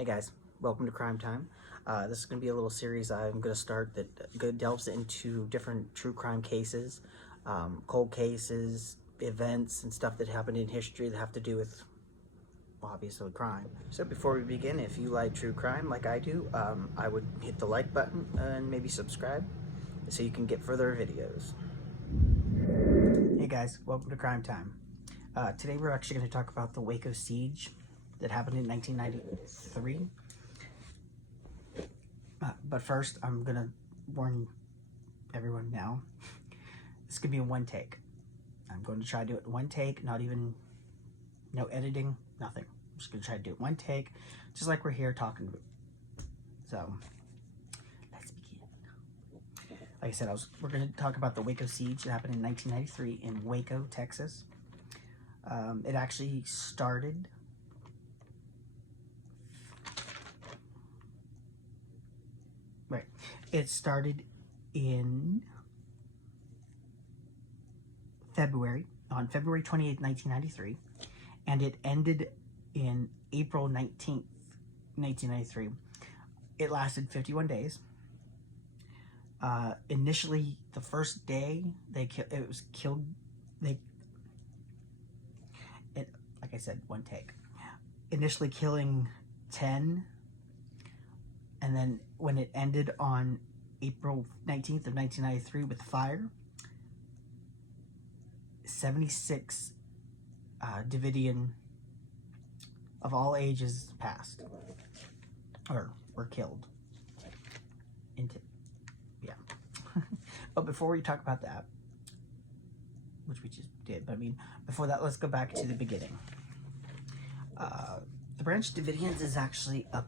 Hey guys, welcome to Crime Time. This is going to be a little series I'm going to start that delves into different true crime cases, cold cases, events, and stuff that happened in history that have to do with, well, obviously, crime. So before we begin, if you like true crime like I do, I would hit the like button and maybe subscribe so you can get further videos. Hey guys, welcome to Crime Time. Today we're actually going to talk about the Waco siege that happened in 1993. But first, I'm going to warn everyone now, this could be in one take. I'm going to try to do it in one take, no editing, nothing. I'm just going to try to do it one take, just like we're here talking. So, let's begin. Like I said, we're going to talk about the Waco siege that happened in 1993 in Waco, Texas. It actually started It started in on February 28th, 1993, and it ended in April 19th, 1993. It lasted 51 days. Initially, the first day like I said, one take. Initially killing 10, and then when it ended on April 19th of 1993 with fire, 76 Davidian of all ages passed or were killed. But before we talk about that, which we just did, but I mean, before that, let's go back to the beginning. The Branch Davidians is actually a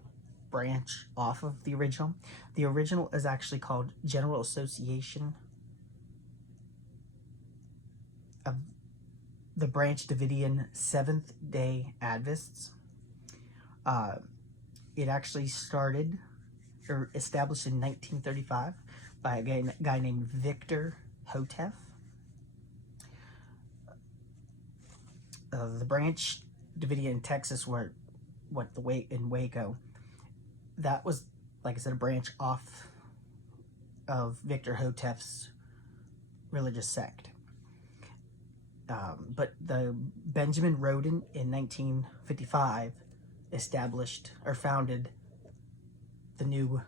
branch off of the original. The original is actually called General Association of the Branch Davidian Seventh-day Adventists. It actually started or established in 1935 by a guy named Victor Hotef. The Branch Davidian in Texas in Waco, that was, like I said, a branch off of Victor Hotef's religious sect. But the Benjamin Roden in 1955 established or founded the new,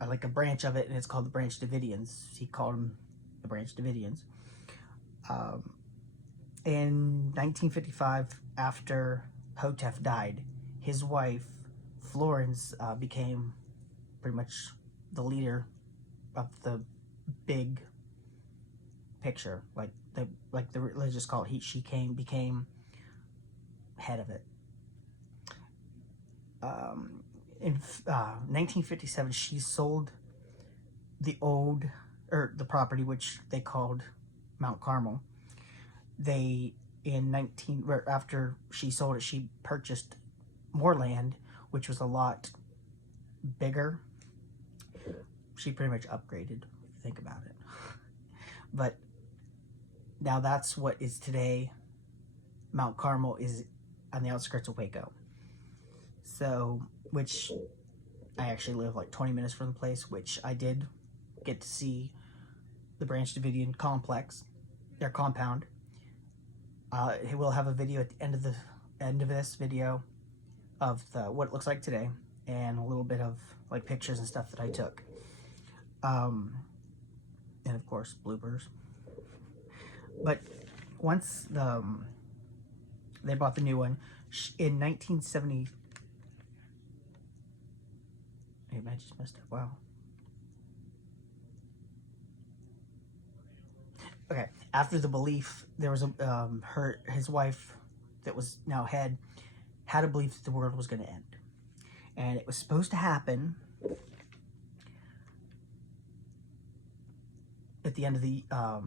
like a branch of it, and it's called the Branch Davidians. He called them the Branch Davidians. In 1955, after Hotef died, his wife Florence became pretty much the leader of the big picture, like the religious cult. She became head of it. In 1957, she sold the property, which they called Mount Carmel. After she sold it, she purchased more land, which was a lot bigger. She pretty much upgraded, if you think about it. But now that's what is today. Mount Carmel is on the outskirts of Waco. So, which I actually live like 20 minutes from the place, which I did get to see the Branch Davidian complex, their compound. We'll have a video at the end of this video of what it looks like today, and a little bit of like pictures and stuff that I took, and of course bloopers. But once they bought the new one in 1970. Maybe I just messed up. Wow. Okay. After the belief, there was his wife, that was now head, had a belief that the world was going to end, and it was supposed to happen at the end of the yeah,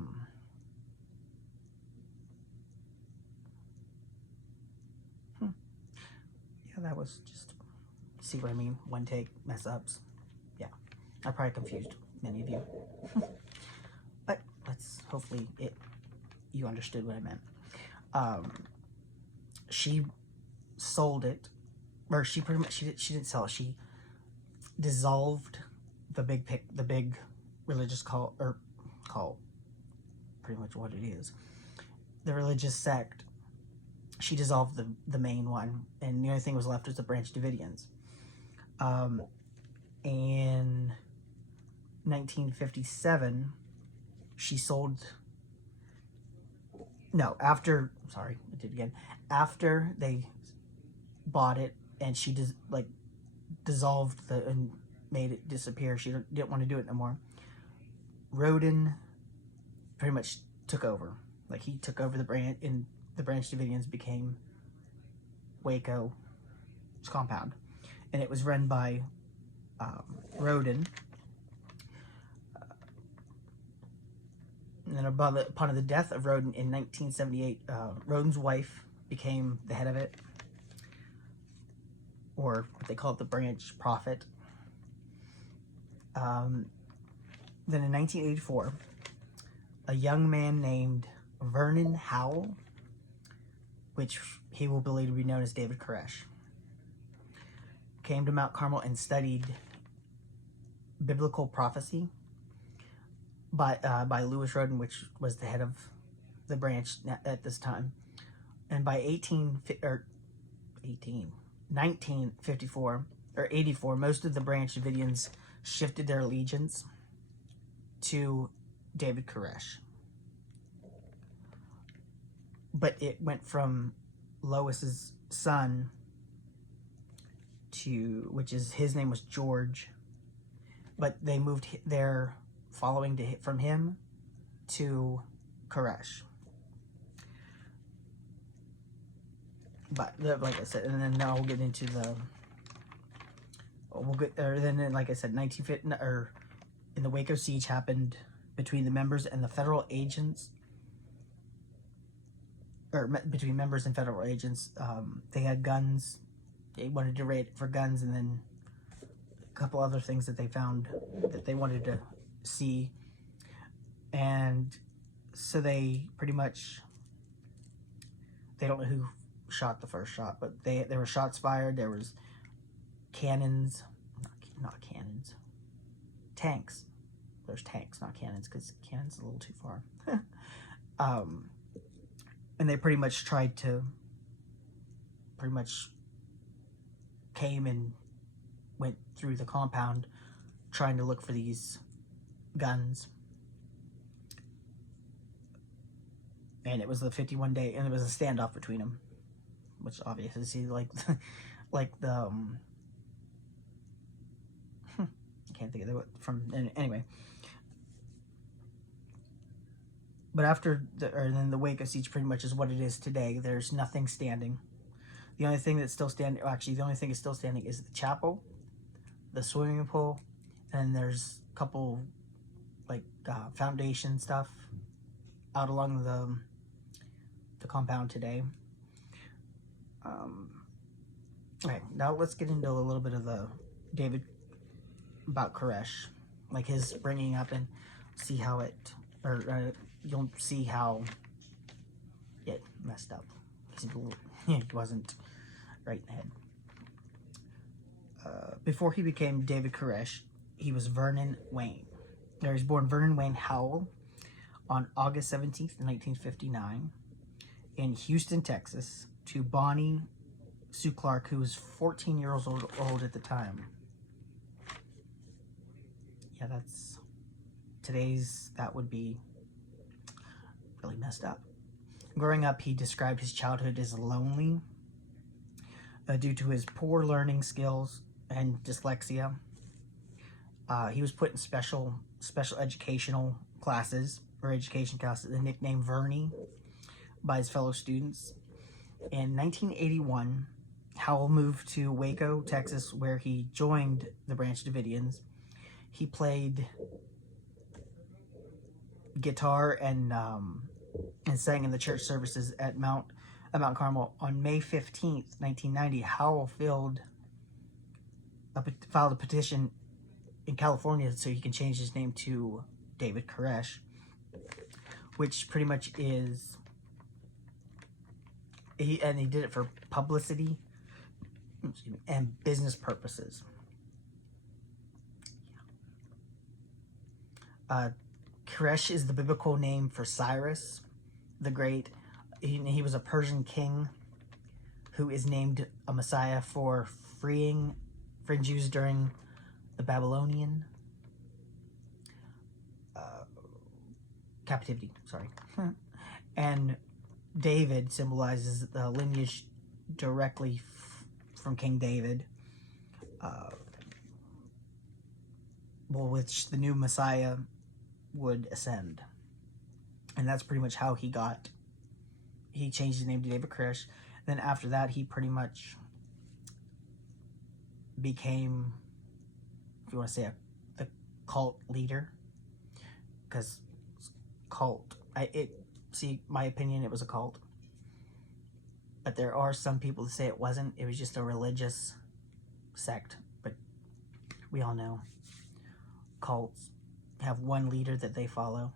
that was just, see what I mean? One take, mess ups. Yeah, I probably confused many of you. But hopefully you understood what I meant. She sold it or she pretty much she didn't sell it. She dissolved the big religious cult, or cult, pretty much what it is. The religious sect. She dissolved the main one, and the only thing was left was the Branch Davidians. In 1957, she sold. No, after, sorry, I did it again. After they bought it, and she dissolved and made it disappear. She didn't want to do it no more. Roden pretty much took over. Like, he took over the branch, and the Branch Davidians became Waco's compound, and it was run by Roden. And then upon the death of Roden in 1978, Roden's wife became the head of it, or what they call it, the branch prophet. Then in 1984, a young man named Vernon Howell, which he will later be known as David Koresh, came to Mount Carmel and studied biblical prophecy by Lewis Roden, which was the head of the branch at this time. And by 1954 or 84, most of the Branch Davidians shifted their allegiance to David Koresh. But it went from Lois's son to, which is, his name was George, but they moved their following from him to Koresh. But like I said, and then now we'll get into then like I said, 1950, or in the Waco siege happened between the members and the federal agents, or between members and federal agents. They had guns. They wanted to raid for guns, and then a couple other things that they found that they wanted to see. And so they pretty much, they don't know who shot the first shot, but there were shots fired. There was cannons, not cannons, tanks. There's tanks, not cannons, because cannons a little too far. And they pretty much came and went through the compound trying to look for these guns. And it was the 51-day, and it was a standoff between them, which obviously, like the I can't think of it from anyway. But then the Waco siege pretty much is what it is today. There's nothing standing. The only thing that's still standing, the only thing that's still standing is the chapel, the swimming pool, and there's a couple foundation stuff out along the compound today. Okay, now let's get into a little bit of about Koresh, like his bringing up, and see how you'll see how it messed up. It wasn't right in the head. Before he became David Koresh, he was Vernon Wayne. He was born Vernon Wayne Howell on August 17th, 1959, in Houston, Texas, to Bonnie Sue Clark, who was 14 years old at the time. Yeah, that would be really messed up. Growing up, he described his childhood as lonely due to his poor learning skills and dyslexia. He was put in special educational classes, or education classes, the nickname Vernie by his fellow students. In 1981, Howell moved to Waco, Texas, where he joined the Branch Davidians. He played guitar and sang in the church services at Mount Carmel. On May 15th, 1990, Howell filed a petition in California so he can change his name to David Koresh, which pretty much is, he did it for publicity, and business purposes. Koresh is the biblical name for Cyrus the Great. He was a Persian king who is named a Messiah for freeing Jews during the Babylonian captivity. Sorry. And David symbolizes the lineage directly from King David, which the new Messiah would ascend. And that's pretty much how he changed his name to David Koresh. Then after that, he pretty much became, if you want to say, the cult leader. Because cult, my opinion, it was a cult. But there are some people that say it wasn't. It was just a religious sect. But we all know cults have one leader that they follow.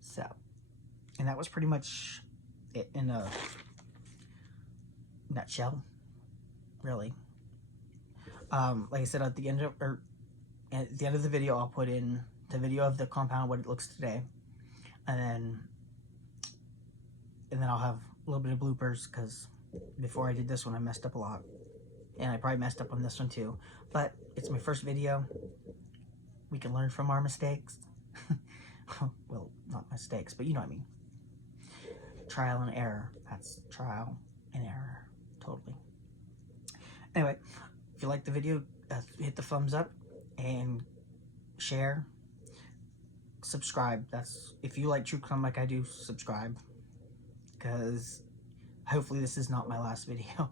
So, and that was pretty much it in a nutshell, really. Like I said, at the end of the video, I'll put in the video of the compound, what it looks today, and then I'll have a little bit of bloopers, because before I did this one, I messed up a lot, and I probably messed up on this one too. But it's my first video. We can learn from our mistakes. Well, not mistakes, but you know what I mean. Trial and error. That's trial and error. Totally. Anyway, if you like the video, hit the thumbs up and share. Subscribe. That's, if you like true crime like I do, subscribe. Because hopefully this is not my last video.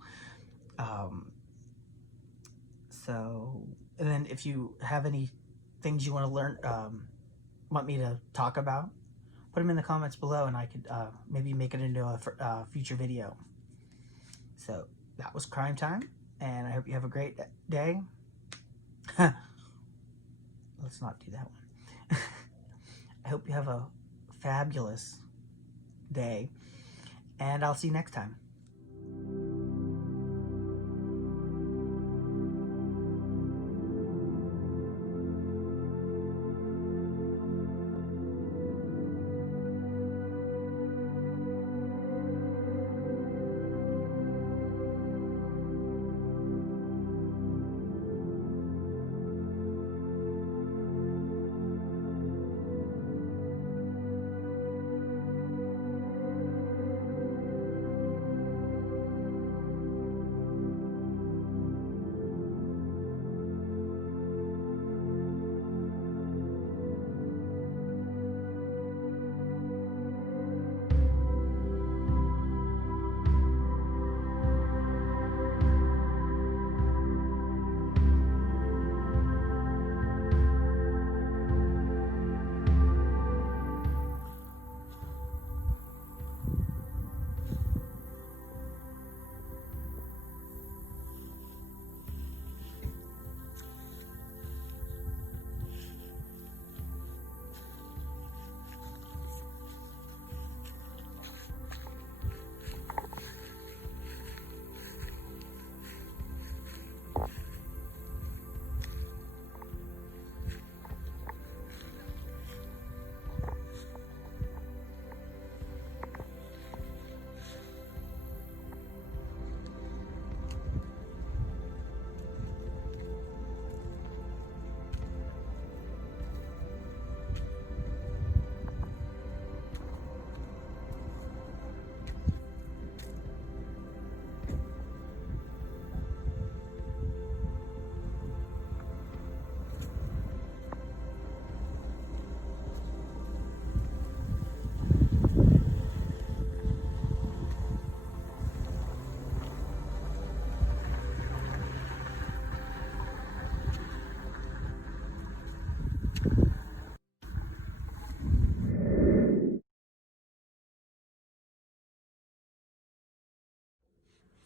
And then if you have any things you want to learn, want me to talk about, put them in the comments below, and I could maybe make it into a future video. So that was Crime Time, and I hope you have a great day. Let's not do that one. I hope you have a fabulous day, and I'll see you next time.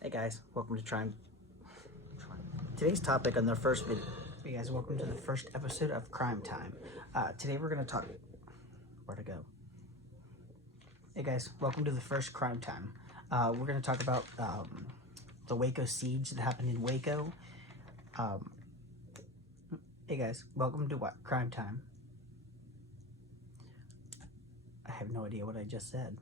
Hey guys, welcome to today's topic on the first video. Hey guys, welcome to the first episode of Crime Time. Today we're going to talk, where to go? Hey guys, welcome to the first Crime Time. We're going to talk about the Waco siege that happened in Waco. Hey guys, welcome to what? Crime Time. I have no idea what I just said.